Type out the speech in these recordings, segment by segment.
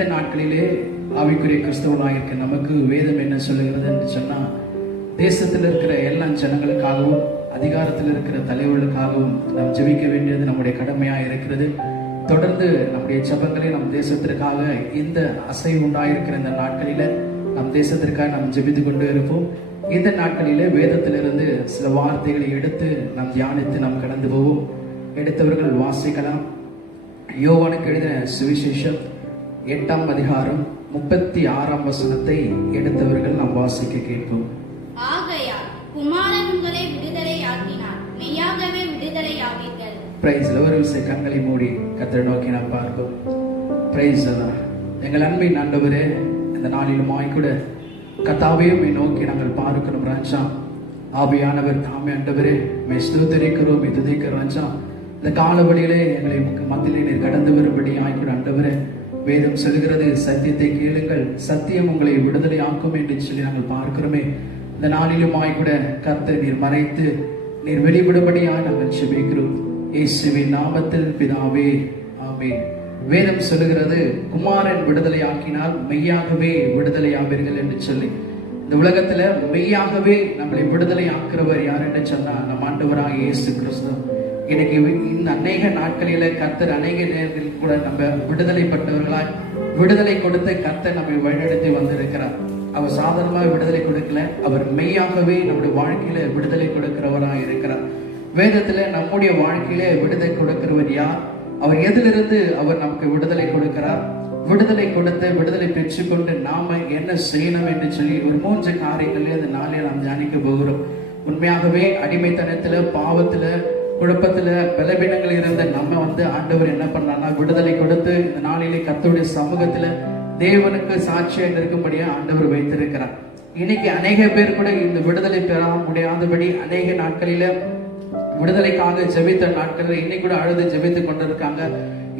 இந்த நாட்களிலே ஆவிக்குரிய கிறிஸ்தவர்களாக இருக்க நமக்கு வேதம் என்ன சொல்லுகிறது என்று சொன்னால், தேசத்தில் இருக்கிற எல்லா ஜனங்களுக்காகவும் அதிகாரத்தில் இருக்கிற தலைவர்களுக்காகவும் நாம் ஜெபிக்க வேண்டியது நம்முடைய கடமையாக இருக்கிறது. தொடர்ந்து நம்முடைய ஜெபங்களை நம் தேசத்திற்காக இந்த அசைவு உண்டாயிருக்கிற இந்த நாட்களில நம் தேசத்திற்காக நாம் ஜெபித்து கொண்டு இருப்போம். இந்த நாட்களிலே வேதத்திலிருந்து சில வார்த்தைகளை எடுத்து நாம் தியானித்து நாம் கடந்து போவோம். எடுத்தவர்கள் வாசிக்கலாம். யோவானுக்கு எழுதின சுவிசேஷம் 8ஆம் அதிகாரம் 36ஆம் வசனத்தை எடுத்தவர்கள் நாம் வாசிக்க கேட்போம். ஆகையால் குமாரன் உங்களை விடுதலையாக்கினார், மெய்யாகவே விடுதலையாவீர்கள். பிரைஸ். ஒரு விஷயம் கண்களை மூடி கர்த்தரை நோக்கி நாம் பார்ப்போம். பிரைஸ். எங்கள் அன்பின் ஆண்டவரே, இந்த நாளிலுமாய் கூட கர்த்தாவே உம்மை நோக்கி நாங்கள் பார்க்கிறோம் ராஜா. ஆவியானவர் தாமே ஆண்டவரே மை ஸ்தோத்திரிக்கிறோம், துதிக்கிறோம் ராஜா. இந்த காலவழியிலே எங்களை மத்தியிலே நீர் கடந்து வரும்படி ஆய்க்கூட ஆண்டவரே, வேதம் சொல்கிறது சத்தியத்தை கேளுங்கள், சத்தியம் உங்களை விடுதலை ஆக்கும் என்று சொல்லி நாங்கள் பார்க்கிறோமே. இந்த நாளிலுமாய் கூட கர்த்தர் நீர் மறைத்து நீர் வெளிவிடும்படியாக நாங்கள் ஜெபிக்கிறோம். இயேசுவின் நாமத்தில் பிதாவே, ஆமென். வேதம் சொல்லுகிறது குமாரன் விடுதலை ஆக்கினால் மெய்யாகவே விடுதலை ஆவீர்கள் என்று சொல்லி. இந்த உலகத்துல மெய்யாகவே நம்மளை விடுதலை ஆக்குறவர் யார் என்று சொன்னா நம் ஆண்டவராக இயேசு கிறிஸ்து. இன்னைக்கு இந்த அநேக நாட்களில கர்த்தர் அநேக நேரத்தில் கூட நம்ம விடுதலைப்பட்டவர்களாய் விடுதலை கொடுத்து கர்த்தர் நம்மை வழிநடத்தி வந்திருக்கிறார். அவர் சாதாரணமாக விடுதலை கொடுக்கல, அவர் மெய்யாகவே நம்முடைய வாழ்க்கையில விடுதலை கொடுக்கிறவராக இருக்கிறார். வேதத்துல நம்முடைய வாழ்க்கையில விடுதலை கொடுக்கிறவர் யார்? அவர் எதிலிருந்து அவர் நமக்கு விடுதலை கொடுக்கிறார்? விடுதலை கொடுத்து விடுதலை பெற்றுக்கொண்டு நாம என்ன செய்யணும் என்று சொல்லி ஒரு 3 காரியங்களே அந்த நாளில் நாம் தியானிக்க போகிறோம். உண்மையாகவே அடிமைத்தனத்துல, பாவத்துல, குழப்பத்துல, பலவீனங்கள் இருந்த நம்ம ஆண்டவர் என்ன பண்ணார்னா விடுதலை கொடுத்து இந்த நாளிலே கர்த்தருடைய சமூகத்துல தேவனுக்கு சாட்சியாக இருக்கும்படியா ஆண்டவர் வைத்திருக்கிறார். இன்னைக்கு அநேக பேர் கூட இந்த விடுதலை பெற முடியாதபடி அநேக நாட்களில விடுதலைக்காக ஜெபித்த நாட்களில் இன்னைக்கு கூட அழுது ஜெபித்து கொண்டிருக்காங்க.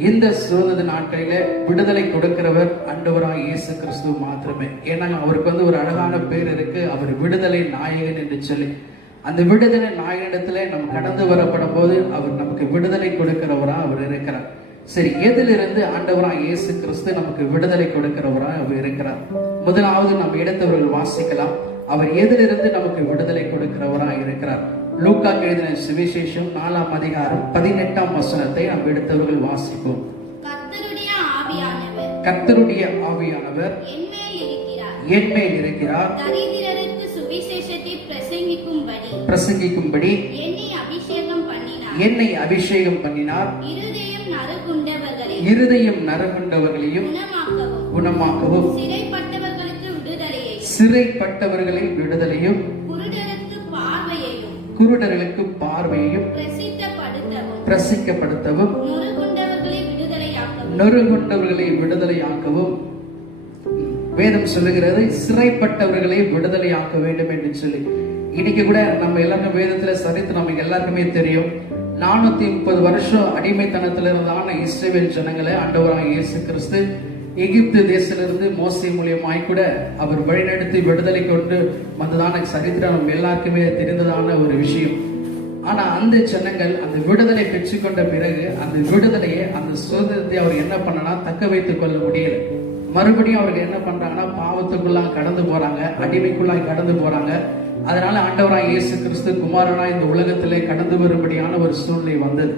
இந்த சுதந்திர நாட்களில விடுதலை கொடுக்கிறவர் ஆண்டவராக இயேசு கிறிஸ்து மாத்திரமே. ஏன்னா அவருக்கு ஒரு அழகான பேர் இருக்கு, அவர் விடுதலை நாயகன் என்று சொல்லி. அந்த விடுதலை நாயகனிடத்துல நம்ம கடந்து வரப்படும் போது அவர் நமக்கு விடுதலை கொடுக்கிறவரா அவர் இருக்கிறார். சரி, எதிலிருந்து ஆண்டவராக இயேசு கிறிஸ்து நமக்கு விடுதலை கொடுக்கிறவரா அவர் இருக்கிறார்? முதலாவது நாம் எடுத்தவர்கள் வாசிக்கலாம். அவர் எதிலிருந்து நமக்கு விடுதலை கொடுக்கிறவரா இருக்கிறார்? லூக்கா எழுதின சுவிசேஷம் 4ஆம் அதிகாரம் 18ஆம் வசனத்தை நாம் எடுத்தவர்கள் வாசிப்போம். கர்த்தருடைய ஆவியானவர் என்மேல் இருக்கிறார், தரித்திரருக்கு சுவிசேஷத்தை பிரசங்கிக்கும்படி என்னை அபிஷேகம் பண்ணினார். இருதயம் நறுங்குண்டவர்களையும் குணமாக்கவும், சிறைப்பட்டவர்களை விடுதலையும், குருடர்களுக்கு பார்வையையும் பிரசிக்கப்படுத்தவும், நொறுங்குண்டவர்களை விடுதலையாக்கவும். வேதம் சொல்லுகிறது சிறைப்பட்டவர்களை விடுதலையாக்க வேண்டும் என்று சொல்லி. இன்னைக்கு கூட நம்ம எல்லாருமே வேதத்துல சரித்து நமக்கு எல்லாருக்குமே தெரியும். 430 வருஷம் அடிமைத்தனத்துல இருந்தான இஸ்ரவேல் ஜனங்களை ஆண்டவராக இயேசு கிறிஸ்து எகிப்து தேசத்திலிருந்து மோசே மூலியமாய் கூட அவர் வழிநடத்தி விடுதலை கொண்டு வந்ததான சரித்திரம் நம்ம எல்லாருக்குமே தெரிந்ததான ஒரு விஷயம். ஆனா அந்த ஜனங்கள் அந்த விடுதலை பெற்றுக்கொண்ட பிறகு அந்த விடுதலையை, அந்த சுதந்திரத்தை அவர் என்ன பண்ணனா தக்க வைத்துக் கொள்ள முடியல. மறுபடியும் அவர்கள் என்ன பண்றாங்கன்னா பாவத்துக்குள்ளாக கடந்து போறாங்க, அடிமைக்குள்ளாக கடந்து போறாங்க. அதனால ஆண்டவராய் இயேசு கிறிஸ்து குமாரனா இந்த உலகத்திலே கடந்து வரும்படியான ஒரு சூழ்நிலை வந்தது.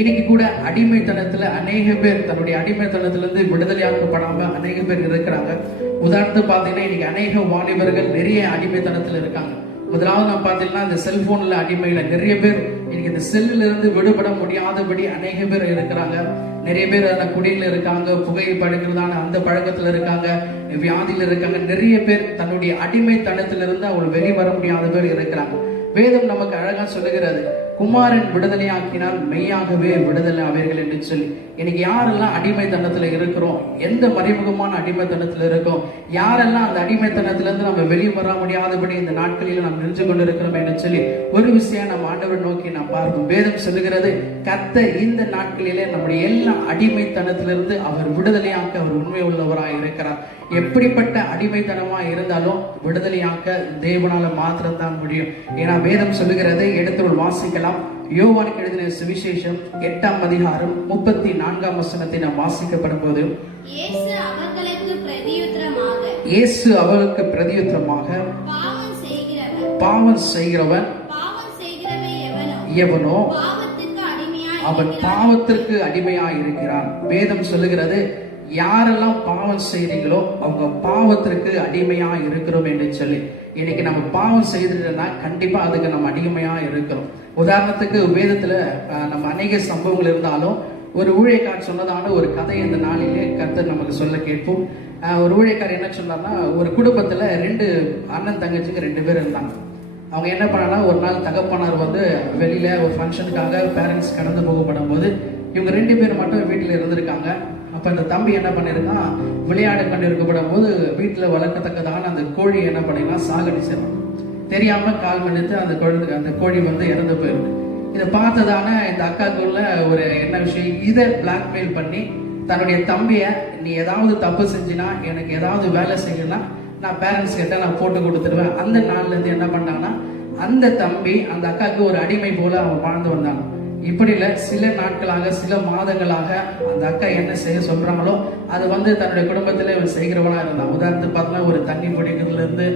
இன்னைக்கு கூட அடிமைத்தனத்துல அநேக பேர் தன்னுடைய அடிமைத்தனத்திலிருந்து விடுதலையாக்கப்படாம அநேக பேர் இருக்கிறாங்க. உதாரணத்துக்கு பாத்தீங்கன்னா இன்னைக்கு அநேக வாலிபர்கள் நிறைய அடிமைத்தனத்துல இருக்காங்க. முதலாவது நான் பார்த்தீங்கன்னா இந்த செல்போன்ல அடிமையில நிறைய பேர் இன்னைக்கு இந்த செல்லுல இருந்து விடுபட முடியாதபடி அநேக பேர் இருக்கிறாங்க. நிறைய பேர் அந்த குடியில இருக்காங்க, புகை பழக்கிறதான அந்த பழக்கத்துல இருக்காங்க, வியாதியில இருக்காங்க. நிறைய பேர் தன்னுடைய அடிமைத்தனத்திலிருந்து அவங்க வெளிவர முடியாத பேர் இருக்கிறாங்க. வேதம் நமக்கு அழகா சொல்லுகிறது, குமாரன் விடுதலையாக்கினால் மெய்யாகவே விடுதலை ஆவீர்கள் என்று சொல்லி. இன்னைக்கு யாரெல்லாம் அடிமைத்தனத்துல இருக்கிறோம், எந்த மறைமுகமான அடிமைத்தனத்துல இருக்கோம், யாரெல்லாம் அந்த அடிமைத்தனத்திலிருந்து நம்ம வெளியே வர முடியாதபடி இந்த நாட்களில் நாம் நின்று கொண்டு இருக்கிறோம் என்று சொல்லி ஒரு விஷயம் நம்ம ஆண்டவர் நோக்கி நாம் பார்ப்போம். வேதம் சொல்லுகிறது கர்த்தர் இந்த நாட்களிலே நம்முடைய எல்லா அடிமைத்தனத்திலிருந்து அவர் விடுதலையாக்க அவர் உண்மை உள்ளவராய் இருக்கிறார். எப்படிப்பட்ட அடிமைத்தனமா இருந்தாலும் விடுதலையாக்க தேவனால மாத்திரம்தான் முடியும். ஏன்னா வேதம் சொல்லுகிறது, எடுத்து வாசிக்கலாம். யோவானுக்கு எழுதின சுவிசேஷம் 8ஆம் அதிகாரம் 34ஆம் வசனத்தை நாம் வாசிக்கப்படும் போது, இயேசு அவர்களுக்கு பிரதியுத்தரமாக, இயேசு அவர்களுக்கு பிரதியுத்தரமாக, பாவம் செய்கிறவன் எவனோ அவன் பாவத்திற்கு அடிமையாய் இருக்கிறான். வேதம் சொல்லுகிறது, யாரெல்லாம் பாவம் செய்றீங்களோ அவங்க பாவத்திற்கு அடிமையா இருக்கிறோம் என்று சொல்லி. இன்னைக்கு நம்ம பாவம் செய்துட்டோம்னா கண்டிப்பா அதுக்கு நம்ம அடிமையா இருக்கிறோம். உதாரணத்துக்கு வேதத்துல நம்ம அநேக சம்பவங்கள் இருந்தாலும் ஒரு ஊழியக்காரர் சொன்னதான ஒரு கதை இந்த நாளிலே கர்த்தர் நமக்கு சொல்ல கேட்போம். ஒரு ஊழியக்காரர் என்ன சொன்னார்னா, ஒரு குடும்பத்துல 2 அண்ணன் தங்கச்சிக்கு 2 பேர் இருந்தாங்க. அவங்க என்ன பண்ணாங்கன்னா, ஒரு நாள் தகப்பனார் வந்து வெளியில ஒரு ஃபங்க்ஷனுக்காக பேரண்ட்ஸ் கடந்து போகப்படும் போது இவங்க 2 பேர் மட்டும் வீட்டில் இருந்திருக்காங்க. அப்ப இந்த தம்பி என்ன பண்ணிருக்கான், விளையாட கண்டு இருக்கப்படும் போது வீட்டுல வளர்க்கத்தக்கதான அந்த கோழி என்ன பண்ணிருக்கான், சாகடிச்சிடறான். தெரியாம கால் மணித்து அந்த கோழி வந்து இறந்து போயிருக்கு. இதை பார்த்ததான இந்த அக்காக்குள்ள ஒரு என்ன விஷயம், இதை பிளாக்மெயில் பண்ணி தன்னுடைய தம்பிய, நீ ஏதாவது தப்பு செஞ்சினா, எனக்கு ஏதாவது வேலை செய்யலாம், நான் பேரண்ட்ஸ் கிட்ட நான் போட்டு கொடுத்துருவேன். அந்த நாள்ல இருந்து என்ன பண்ணாங்கன்னா, அந்த தம்பி அந்த அக்காவுக்கு ஒரு அடிமை போல அவன் வாழ்ந்து வந்தாங்க. இப்படி இல்ல, சில நாட்களாக சில மாதங்களாக அந்த அக்கா என்ன செய்ய சொல்றாங்களோ அது வந்து தன்னுடைய குடும்பத்துல இவன் செய்கிறவனா இருந்தான். உதாரணத்துக்கு பார்த்தா, ஒரு தண்ணி பிடிக்கிறதுல இருந்து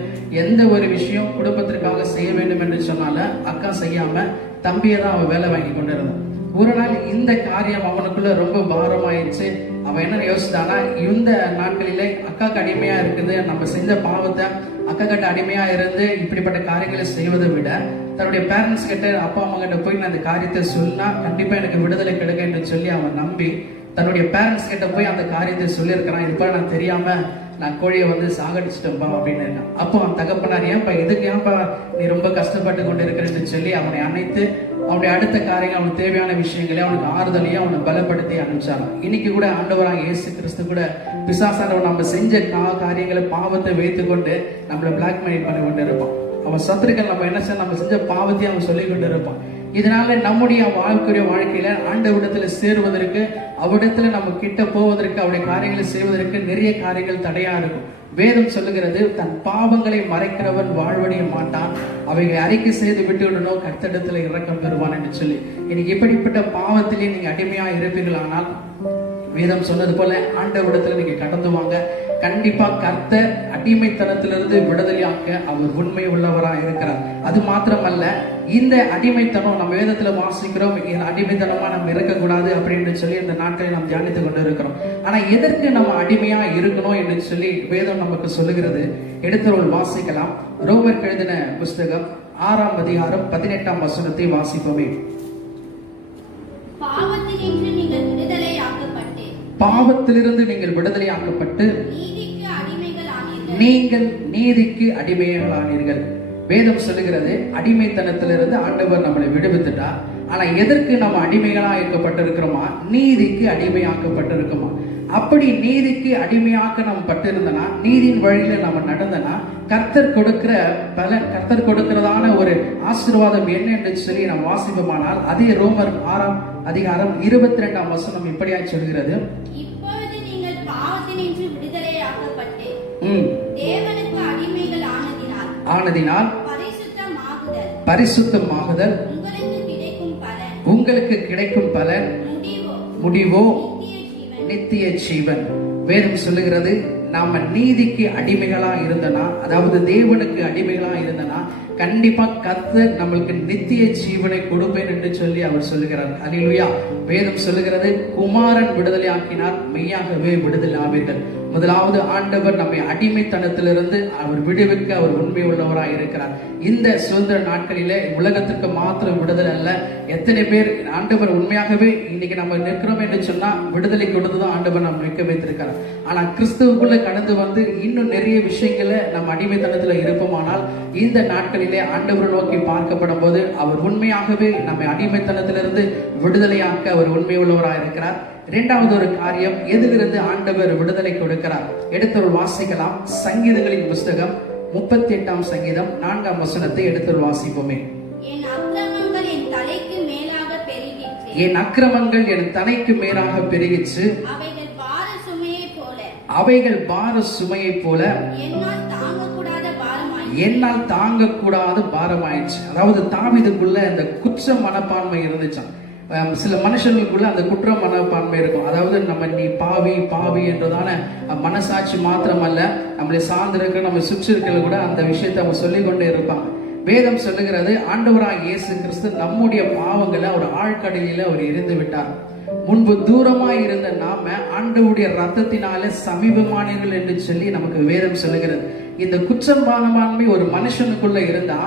எந்த ஒரு விஷயம் குடும்பத்திற்காக செய்ய வேண்டும் என்று சொன்னால அக்கா செய்யாம தம்பியை தான் அவன் வேலை வாங்கி கொண்டு இருந்தான். ஒரு நாள் இந்த காரியம் அவனுக்குள்ள ரொம்ப பாரமாயிடுச்சு. அவன் என்ன யோசிச்சானா, இந்த நாட்களிலே அக்காக்கு அடிமையா இருக்குது, நம்ம செஞ்ச பாவத்தை அக்கா கிட்ட அடிமையா இருந்து இப்படிப்பட்ட காரியங்களை செய்வதை விட தன்னுடைய பேரண்ட்ஸ் கிட்ட, அப்பா அம்மா கிட்ட போய் நான் அந்த காரியத்தை சொன்னா கண்டிப்பா எனக்கு விடுதலை கிடைக்கும் என்று சொல்லி அவன் நம்பி தன்னுடைய பேரண்ட்ஸ் கிட்ட போய் அந்த காரியத்தை சொல்லியிருக்கிறான். இப்ப நான் தெரியாம நான் கோழியை வந்து சாகடிச்சிட்டேன்பா அப்படின்னு இருக்கான். அப்போ அவன் தகப்பனார், ஏன்பா இதுக்கு ஏன்பா நீ ரொம்ப கஷ்டப்பட்டு கொண்டு இருக்கிறேன்னு சொல்லி அவனை அணைத்து அவனுடைய அடுத்த காரியங்கள், அவனுக்கு தேவையான விஷயங்களே அவனுக்கு ஆறுதலையும் அவனை பலப்படுத்தி அனுப்பிச்சாங்க. இன்னைக்கு கூட ஆண்டவராக இயேசு கிறிஸ்து கூட பிசாசானவன் நம்ம செஞ்ச காரியங்களை பாவத்தை வைத்துக் கொண்டு நம்மளை பிளாக்மெயில் பண்ணி கொண்டு இருப்பான். அவன் சத்துருக்கள் நம்ம என்ன செய்ய, நம்ம செஞ்ச பாவத்தையும் அவன் சொல்லிக் கொண்டு இருப்பான். இதனால நம்முடைய வாழ்க்கையில ஆண்டவரிடத்துல சேருவதற்கு, அவரிடத்துல நம்ம கிட்ட போவதற்கு, அவருடைய காரியங்களை செய்வதற்கு நிறைய காரியங்கள் தடையா இருக்கும். வேதம் சொல்லுகிறது, தன் பாவங்களை மறைக்கிறவன் வாழ்வடைய மாட்டான், அவைகளை அறிக்கை செய்து விட்டு விடணும், கர்த்தரிடத்துல இரக்கம் பெறுவான் என்று சொல்லி. இன்னைக்கு இப்படிப்பட்ட பாவத்திலே நீங்க அடிமையா இருப்பீர்களானால், வேதம் சொன்னது போல ஆண்டவரிடத்துல நீங்க கடந்து வாங்க. கண்டிப்பா கர்த்தர் அடிமைத்தனத்திலிருந்து விடுதலையாக்க அவர் உண்மை உள்ளவராக இருக்கிறார். அது மாத்திரமல்ல, இந்த அடிமைத்தனம் நம்ம வேதத்துல வாசிக்கிறோம், அடிமைத்தனமா நம்ம இருக்கக்கூடாது அப்படின்னு சொல்லி இந்த நாட்களை நாம் தியானித்துக் கொண்டு இருக்கிறோம். ஆனா எதற்கு நம்ம அடிமையா இருக்கணும் என்று சொல்லி வேதம் நமக்கு சொல்லுகிறது. எடுத்தவர்கள் வாசிக்கலாம். ரோமர் எழுதின புஸ்தகம் 6ஆம் அதிகாரம் 18ஆம் வசனத்தை வாசிப்போமே. பாவத்திலிருந்து நீங்கள் விடுதலையாக்கப்பட்டு நீங்கள் நீதிக்கு அடிமைகளானீர்கள். வேதம் சொல்லுகிறது, அடிமைத்தனத்திலிருந்து ஆண்டவர் நம்மளை விடுவித்துட்டா. ஆனா எதற்கு நம்ம அடிமைகளா இருக்கப்பட்டிருக்கிறோமா? நீதிக்கு அடிமையாக்கப்பட்டிருக்கோமா? அப்படி நீதிக்கு அடிமையாக்க நம்ம பட்டிருந்தனா, நீதியின் வழியில நம்ம நடந்தனா, கர்த்தர் கொடுக்கிற பலன், கர்த்தர் கொடுக்கிறதான ஒரு ஆசீர்வாதம் என்ன என்று சொல்லி நாம் வாசிப்போமானால், அதே ரோமர் 6ஆம் அதிகாரம் 22ஆம் வசனம் இப்படியாய் சொல்கிறது, இப்பொழுது நீங்கள் பாவத்தினின்று விடுதலையாக்கப்பட்டு தேவனுக்கு அடிமைகள் ஆனதினால் பரிசுத்தமாகுதல் உங்களுக்கு கிடைக்கும் பலன் முடிவோ நித்திய ஜீவன். வேதம் சொல்லுகிறது, நாம நீதிக்கு அடிமைகளா இருந்தனா, அதாவது தேவனுக்கு அடிமைகளா இருந்தனா, கண்டிப்பா கர்த்தர் நம்மளுக்கு நித்திய ஜீவனை கொடுப்பேன் என்று சொல்லி அவர் சொல்லுகிறார். அல்லேலூயா. வேதம் சொல்லுகிறது, குமாரன் விடுதலை ஆக்கினார், மெய்யாகவே விடுதலை ஆவீர்கள். முதலாவது ஆண்டவர் நம்மை அடிமைத்தனத்திலிருந்து அவர் விடுவிக்க அவர் உண்மை உள்ளவராய் இருக்கிறார். இந்த சுதந்திர நாட்களிலே உலகத்திற்கு மாத்திரம் விடுதலை அல்ல, எத்தனை பேர் ஆண்டவர் உண்மையாகவே இன்னைக்கு நம்ம நிற்கிறோம் என்று சொன்னா விடுதலை கொடுத்துதான் ஆண்டவர் நம்ம நிற்க வைத்திருக்கிறார். ஆனா கிறிஸ்துவுக்குள்ள கடந்து வந்து இன்னும் நிறைய விஷயங்களை நம்ம அடிமைத்தனத்துல இருப்போமானால், இந்த நாட்களிலே ஆண்டவர் நோக்கி பார்க்கப்படும் போது அவர் உண்மையாகவே நம்மை அடிமைத்தனத்திலிருந்து விடுதலையாக்க அவர் உண்மை உள்ளவராய் இருக்கிறார். இரண்டாவது ஒரு காரியம், எதிலிருந்து ஆண்டவர் விடுதலை கொடுக்கிறார். எடுத்தவர்கள் வாசிக்கலாம். சங்கீதங்களின் புஸ்தகம் 38ஆம் சங்கீதம் 4ஆம் வசனத்தை எடுத்தவர்கள் வாசிப்போமே. என் அக்கிரமங்கள் என் தலைக்கு மேலாக பெருகிச்சு, அவைகள் பார சுமையை போல என்னால் தாங்கக்கூடாத பாரமாயிடுச்சு. அதாவது தாவீதுக்குள்ள இந்த குற்ற மனப்பான்மை இருந்துச்சாம். சில மனுஷங்களுக்குள்ள அந்த குற்ற மனப்பான்மை இருக்கும். அதாவது நம்ம நீ பாவி பாவி என்றதான மனசாட்சி மாத்திரமல்ல, நம்மளை சார்ந்திருக்கிற நம்ம சுற்றி இருக்கிற கூட அந்த விஷயத்தை அவங்க சொல்லிக்கொண்டே இருப்பாங்க. வேதம் சொல்லுகிறது, ஆண்டவராக இயேசு கிறிஸ்து நம்முடைய பாவங்களை ஒரு ஆழ்கடலில அவர் எரிந்து விட்டார். முன்பு தூரமாய் இருந்த நாம ஆண்டவருடைய ரத்தத்தினால சமீபமானீர்கள் என்று சொல்லி நமக்கு வேதம் சொல்லுகிறது. இந்த குற்றமானமான்மை ஒரு மனுஷனுக்குள்ள இருந்தா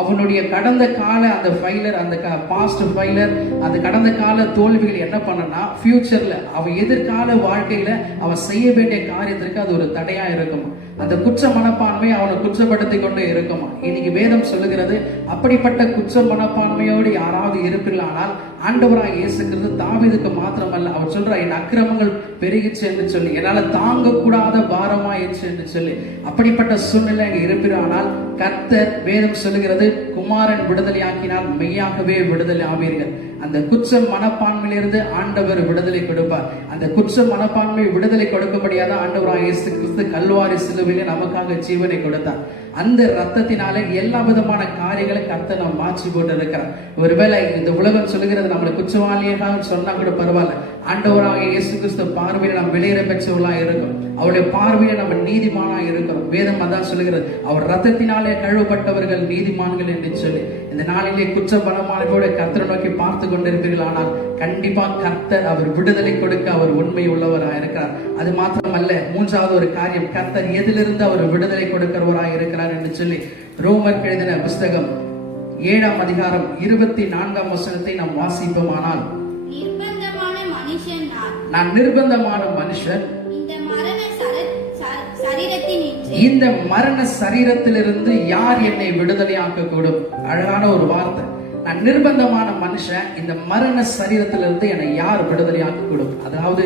அவனுடைய கடந்த கால அந்த ஃபைலர், அந்த பாஸ்ட் ஃபைலர், அந்த கடந்த கால தோல்விகள் என்ன பண்ணனா ஃபியூச்சர்ல அவன் எதிர்கால வாழ்க்கையில அவன் செய்ய வேண்டிய காரியத்திற்கு அது ஒரு தடையா இருக்குமா. அந்த குற்ற மனப்பான்மை அவனை குற்றப்படுத்தி கொண்டே இருக்குமா. இன்னைக்கு வேதம் சொல்லுகிறது, அப்படிப்பட்ட குற்ற மனப்பான்மையோடு யாராவது இருப்பீர்களானால் ஆண்டவராக இயேசு கிறிஸ்து தாவீதுக்கு மாத்திரமல்ல, அவர் சொல்றார், என் அக்கிரமங்கள் பெருகிச்சு என்று சொல்லி, என்னால தாங்க கூடாத பாரமாயிடுச்சு என்று சொல்லி, அப்படிப்பட்ட சூழ்நிலை அங்கே இருப்பீரானால் கர்த்தர் வேதம் சொல்லுகிறது, குமாரன் விடுதலையாக்கினால் மெய்யாகவே விடுதலை ஆவீர்கள். அந்த குற்ற மனப்பான்மையிலிருந்து ஆண்டவர் விடுதலை கொடுப்பார். அந்த குற்ற மனப்பான்மை விடுதலை கொடுக்கபடியாக ஆண்டவராக இயேசு கிறிஸ்து கல்வாரி சிலுவையிலே நமக்காக ஜீவனை கொடுத்தார். அந்த ரத்தத்தினால எல்லா விதமான காரியங்களை கர்த்தர் நாம் மாற்றி போட்டு இருக்கிறார். ஒருவேளை இந்த உலகம் சொல்லுகிறது நம்மளை குற்றவாளியாக சொன்னா கூட பரவாயில்ல, ஆண்டவராக இயேசு கிறிஸ்து பார்வையில நாம் வெளியேற பெற்றவர்களா இருக்கும். அவருடைய பார்வையில நம்ம நீதிமானா இருக்கிறோம். வேதம் அதான் சொல்லுகிறது, அவர் ரத்தத்தினாலே கழுவப்பட்டவர்கள் நீதிமான்கள் என்று சொல்லி. இந்த நாளிலே குற்ற பலமானோட கர்த்தரை நோக்கி பார்த்து கொண்டிருப்பீர்கள். ஆனால் கண்டிப்பா கர்த்தர் அவர் விடுதலை கொடுக்க அவர் உண்மை உள்ளவராக இருக்கிறார். அது மாத்திரமல்ல, மூன்றாவது ஒரு காரியம், கர்த்தர் எதிலிருந்து அவர் விடுதலை கொடுக்கிறவராக இருக்கிறார் என்று சொல்லி ரோமர் எழுதின புஸ்தகம் 7ஆம் அதிகாரம் 24ஆம் வசனத்தை நாம் வாசிப்போமானால், நான் நிர்பந்தமான மனுஷன், இந்த மரண சரீரத்திலிருந்து யார் என்னை விடுதலையாக்க கூடும். அழகான ஒரு வார்த்தை. நான் நிர்பந்தமான மனுஷன், இந்த மரண சரீரத்திலிருந்து என்னை யார் விடுதலையாக்க கூடும். அதாவது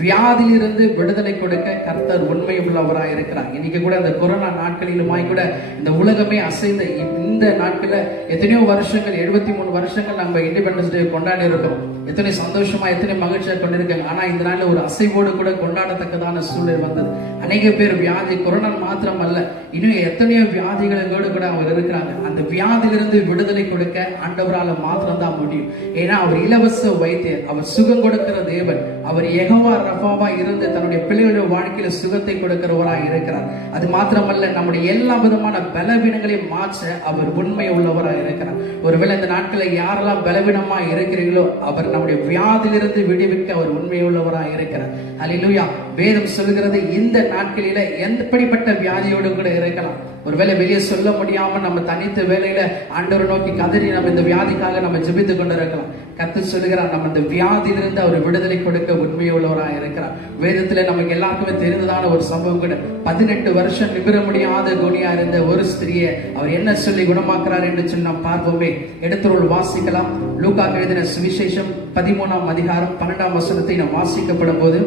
வியாதியிலிருந்து விடுதலை கொடுக்க கர்த்தர் உண்மை உள்ளவராக இருக்கிறார். இன்னைக்கு கூட இந்த கொரோனா நாட்களிலுமாய் கூட இந்த உலகமே அசைந்த இந்த நாட்கள்ல எத்தனையோ வருஷங்கள், 73 வருஷங்கள் நம்ம இண்டிபெண்டன்ஸ் டே கொண்டாடி இருக்கிறோம். எத்தனை சந்தோஷமா, எத்தனை மகிழ்ச்சியா கொண்டிருக்காங்க. ஆனா இந்த நாள்ல ஒரு அசைவோடு கூட கொண்டாடத்தக்கதான சூழல் வந்தது. அநேக பேர் வியாதி, கொரோனா மாத்திரம் அல்ல, இன்னும் எத்தனையோ வியாதிகளோடு கூட அவர் இருக்கிறாங்க. அந்த வியாதியிலிருந்து விடுதலை கொடுக்க ஆண்டவரால மாத்திரம் தான் முடியும். ஏன்னா அவர் இலவச வைத்தியர், அவர் சுகம் கொடுக்கிற தேவன், அவர் யெகோவா ரஃபாவா இருந்து தன்னுடைய பிள்ளைகளுடைய வாழ்க்கையில சுகத்தை கொடுக்கிறவராக இருக்கிறார். அது மாத்திரமல்ல, நம்முடைய எல்லா விதமான பலவீனங்களையும் மாற்ற அவர் உண்மை உள்ளவராக இருக்கிறார். ஒருவேளை இந்த நாட்களில் யாரெல்லாம் பலவீனமா இருக்கிறீர்களோ அவர் நம்முடைய வியாதியிலிருந்து விடுவிக்க அவர் உண்மை உள்ளவராக இருக்கிறார். அல்லேலூயா. வேதம் சொல்கிறது, இந்த நாட்களில எப்படிப்பட்ட வியாதியோடு கூட இருக்கலாம். ஒருவேளை வெளியே சொல்ல முடியாம நம்ம தனித்த வேலையில ஆண்டவரை நோக்கி கதறி நம்ம இந்த வியாதிக்காக நம்ம ஜெபித்து கொண்டு இருக்கலாம். கர்த்தர் சொல்லுகிறார், நம்ம இந்த வியாதியிலிருந்து அவர் விடுதலை கொடுக்க உண்மையுள்ளவராக இருக்கிறார். வேதத்துல நமக்கு எல்லாருக்குமே தெரிந்ததான ஒரு சம்பவம் கூட, 18 வருஷம் நிமிர முடியாத குணியா இருந்த ஒரு ஸ்திரியை அவர் என்ன சொல்லி குணமாக்குறார் என்று சொல்லி நாம் பார்ப்போமே. எடுத்துரோல் வாசிக்கலாம். லூக்கா எழுதின சுவிசேஷம் 13ஆம் அதிகாரம் 12ஆம் வசனத்தை நாம் வாசிக்கப்படும் போது,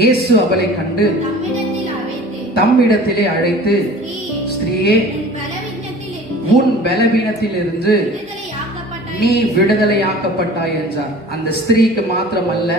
இயேசு அவளை கண்டு தம்மிடத்திலே அழைத்து, ஸ்திரீயே, உன் பலவீனத்திலிருந்து நீ விடுதலையாக்கப்பட்டாய் என்றார். அந்த ஸ்திரீக்கு மாத்திரமல்ல,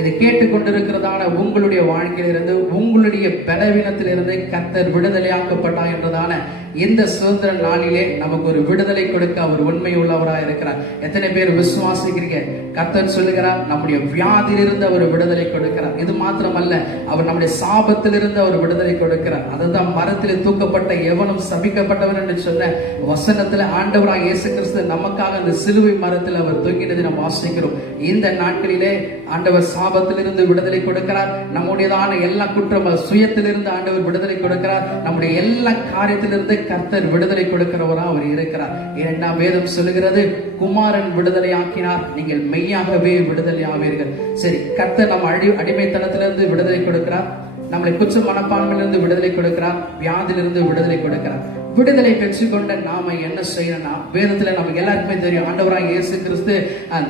இதை கேட்டுக்கொண்டிருக்கிறதான உங்களுடைய வாழ்க்கையிலிருந்து, உங்களுடைய பலவீனத்திலிருந்து கர்த்தர் விடுதலையாக்கப்பட்டாய் என்றதான இந்த சுதந்திர நாளிலே நமக்கு ஒரு விடுதலை கொடுக்க அவர் உண்மை உள்ளவராக இருக்கிறார். எத்தனை பேர் விசுவாசிக்கிறீங்க? கர்த்தர் சொல்லுகிறார், நம்முடைய வியாதியிலிருந்து அவர் விடுதலை கொடுக்கிறார். இது மாத்திரமல்ல, அவர் நம்முடைய சாபத்திலிருந்து அவர் விடுதலை கொடுக்கிறார். அதுதான் மரத்தில் தூக்கப்பட்ட எவனும் சபிக்கப்பட்டவன் என்று சொன்ன வசனத்துல ஆண்டவராக இயேசு கிறிஸ்து நமக்காக அந்த சிலுவை மரத்தில் அவர் தூங்கினதை நாம் வாசிக்கிறோம். இந்த நாட்களிலே ஆண்டவர் சாபத்திலிருந்து விடுதலை கொடுக்கிறார். நம்முடையதான எல்லா குற்றம் சுயத்திலிருந்து ஆண்டவர் விடுதலை கொடுக்கிறார். நம்முடைய எல்லா காரியத்திலிருந்து கர்த்தர் விடுதலை கொடுக்கிறவரா அவர் இருக்கிறார். ஏனென்றால் வேதம் சொல்லுகிறது, குமாரன் விடுதலை ஆக்கினார், நீங்கள் மெய்யாகவே விடுதலை ஆவீர்கள். சரி, கர்த்தர் நம்ம அடிமைத்தனத்திலிருந்து விடுதலை கொடுக்கிறார், நம்மளை குற்ற மனப்பான்மையிலிருந்து விடுதலை கொடுக்கிறார், வியாதியிலிருந்து விடுதலை கொடுக்கிறார். விடுதலை பெற்றுக்கொண்ட நாம என்ன செய்யணும்னா, வேதத்துல நமக்கு எல்லாருக்குமே தெரியும், ஆண்டவராக இயேசு கிறிஸ்து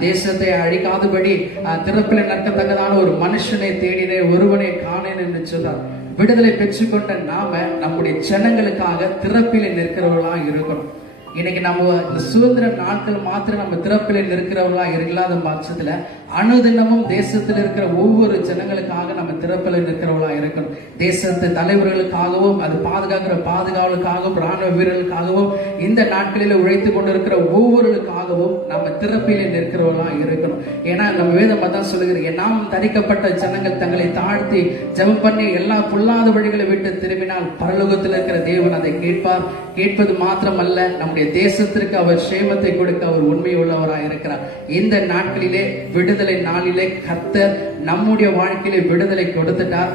தேசத்தை அழிக்காதபடி திறப்பில நடக்கத்தக்கதான ஒரு மனுஷனை தேடினே, ஒருவனை காணேன் என்று சொல்றார். விடுதலை பெற்றுக்கொண்ட நாம நம்முடைய ஜனங்களுக்காக திறப்பில நிற்கிறவர்களா இருக்கணும். இன்னைக்கு நம்ம இந்த சுதந்திர நாட்கள் மாத்திரம் நம்ம திறப்பில நிற்கிறவர்களா இல்லாத பட்சத்துல அனுதினமும் தேசத்தில் இருக்கிற ஒவ்வொரு ஜனங்களுக்காக நம்ம திறப்பில் இருக்கிறவங்களா இருக்கணும். தேசத்து தலைவர்களுக்காகவும், அது பாதுகாக்கிற பாதுகாவலுக்காகவும், ராணுவ வீரர்களுக்காகவும், இந்த நாட்களில் உழைத்து கொண்டிருக்கிற ஒவ்வொருவருக்காகவும் நம்ம திறப்பிலே நிற்கிறவர்களா இருக்கணும். ஏன்னா நம்ம வேதம் தான் சொல்லுகிறேன், நாம் தரிக்கப்பட்ட ஜனங்கள் தங்களை தாழ்த்தி ஜெபம் பண்ணி எல்லா பொல்லாத வழிகளை விட்டு திரும்பினால் பரலோகத்தில் இருக்கிற தேவன் அதை கேட்பார். கேட்பது மாத்திரமல்ல, நம்முடைய தேசத்திற்கு அவர் சேமத்தை கொடுக்க அவர் உண்மை உள்ளவராக இருக்கிறார். இந்த நாட்களிலே விடுதலை நாளிலே கர்த்தர் நம்முடைய வாழ்க்கையிலே விடுதலை கொடுத்துட்டார்.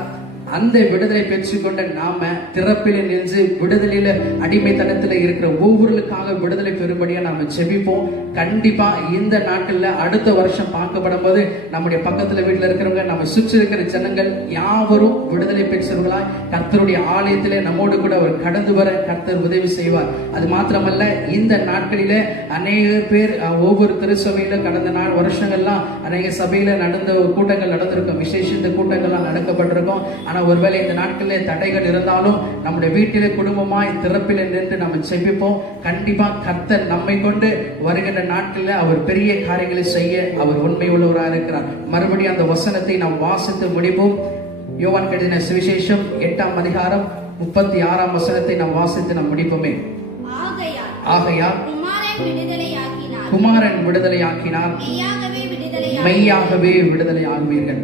அந்த விடுதலை பெற்றுக்கொண்ட நாம திறப்பில நின்று விடுதலையில அடிமைத்தனத்துல இருக்கிற ஒவ்வொருக்காக விடுதலை பெறும்படியா நாம செபிப்போம். கண்டிப்பா இந்த நாட்கள்ல அடுத்த வருஷம் பார்க்கப்படும் போது நம்முடைய பக்கத்துல வீட்டுல இருக்கிறவங்க, நம்ம சுற்றி இருக்கிற ஜனங்கள் யாவரும் விடுதலை பெற்றவர்களாய் கர்த்தருடைய ஆலயத்திலே நம்மோடு கூட அவர் கடந்து வர கர்த்தர் உதவி செய்வார். அது மாத்திரமல்ல, இந்த நாட்களில அநேக பேர் ஒவ்வொரு திருச்சபையில கடந்த வருஷங்கள்லாம் அநேக சபையில நடந்த கூட்டங்கள் நடந்திருக்கும், விசேஷ கூட்டங்கள்லாம் நடக்கப்பட்டிருக்கும். ஆனா ஒருவேளை இந்த நாட்களில் தடைகள் இருந்தாலும் நம்முடைய வீட்டிலே குடும்பமாய் திறப்பில் நின்று நம்ம செபிப்போம். கண்டிப்பா கர்த்தர் நம்மை கொண்டு வருகின்ற நாட்களில் அவர் பெரிய காரியங்களை செய்ய அவர் உண்மை உள்ளவராக இருக்கிறார். மறுபடியும் அந்த வசனத்தை நாம் வாசித்து முடிப்போம். யோவான் எழுதின சுவிசேஷம் 8ஆம் அதிகாரம் 36ஆம் வசனத்தை நாம் வாசித்து நாம் முடிப்போமே. ஆகையால் குமாரன் விடுதலையாக்கினார், மெய்யாகவே விடுதலை ஆகுவீர்கள்.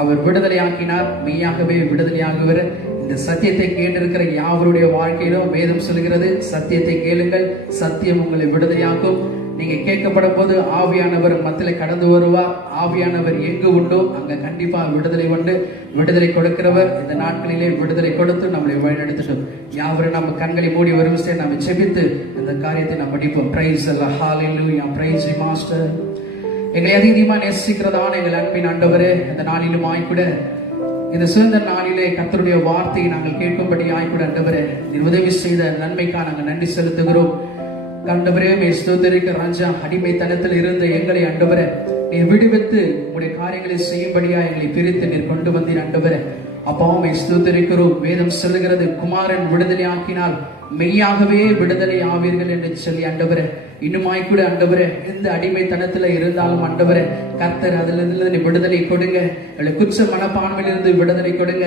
அவர் விடுதலையாக்கினார், மெய்யாகவே விடுதலையாகுவர். இந்த சத்தியத்தை கேட்டிருக்கிற யாவருடைய வாழ்க்கையிலும் வேதம் சொல்கிறது, சத்தியத்தை கேளுங்கள், சத்தியம் உங்களை விடுதலையாக்கும். நீங்க கேட்கப்படும் போது ஆவியானவர் மத்தியில கடந்து வருவார். ஆவியானவர் எங்கு உண்டோ அங்க கண்டிப்பா விடுதலை உண்டு. விடுதலை கொடுக்கிறவர் இந்த நாட்களிலே விடுதலை கொடுத்து நம்மளை வழிநடத்தட்டும். யாவரும் நம்ம கண்களை மூடி வரும் நம்ம செபித்து இந்த காரியத்தை நாம் படிப்போம். பிரைஸ் அல்ல, ஹalleluya, பிரைஸ் மாஸ்டர். எங்களை அதிகமா நேசிக்கிறதான எங்கள் அன்பின் ஆண்டவரே, இந்த நாளிலும் ஆய்கூட இந்த சுதந்திர நாளிலே கர்த்தருடைய வார்த்தையை நாங்கள் கேட்கும்படி ஆய்கூட ஆண்டவரே, நீ உதவி செய்த நன்மைக்காக நாங்கள் நன்றி செலுத்துகிறோம். ஆண்டவரே, ஸ்தோத்திரிக்க ராஜா, அடிமைத்தனத்தில் இருந்த எங்களை ஆண்டவரே நீ விடுவித்து உங்களுடைய காரியங்களை செய்யும்படியா எங்களை பிரித்து நீர் கொண்டு வந்தீர் ஆண்டவரே. அப்பாவை ஸ்தோத்திரிக்கிறோம். வேதம் சொல்லுகிறது, குமாரன் விடுதலை ஆக்கினால் மெய்யாகவே விடுதலை ஆவீர்கள் என்று சொல்லி ஆண்டவரே, இன்னுமாய் கூட ஆண்டவரே எந்த அடிமைத்தனத்துல இருந்தாலும் ஆண்டவரே கர்த்தர் அதுல இருந்து விடுதலை கொடுங்க. குற்ற மனப்பான்மையிலிருந்து விடுதலை கொடுங்க.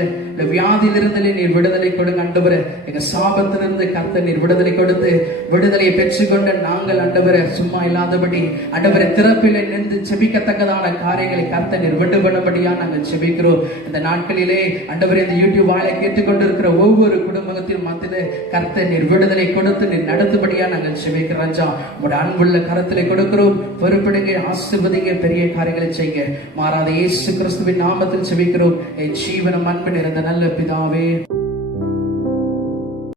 வியாதியிலிருந்து நீர் விடுதலை கொடுங்க ஆண்டவரே. எங்க சாபத்திலிருந்து கர்த்தர் நீர் விடுதலை கொடுத்து விடுதலையை பெற்றுக்கொண்ட நாங்கள் ஆண்டவரே சும்மா இல்லாதபடி ஆண்டவரே திறப்பிலே நின்று செபிக்கத்தக்கதான காரியங்களை கர்த்தர் நீர் விடுபடும்படியா நாங்கள் செபிக்கிறோம். இந்த நாட்களிலே ஆண்டவரே இந்த யூடியூப் வாயிலை கேட்டுக்கொண்டிருக்கிற ஒவ்வொரு குடும்பத்தின் மத்தியிலே கர்த்தர் நீர் விடுதலை கொடுத்து நீர் நடத்தும்படியா நாங்கள் செபிக்கிறோம். ராஜா, உங்களுடைய அன்புள்ள கரத்திலே கொடுக்கிறோம். பொறுப்பிடுங்க, ஆசீர்வதிங்க, பெரிய காரியங்களை செய்யுங்க. மாறாத இயேசு கிறிஸ்துவின் நாமத்தில் செபிக்கிறோம் என் ஜீவனம் அன்பு நிறைந்த நல்ல பிதாவே.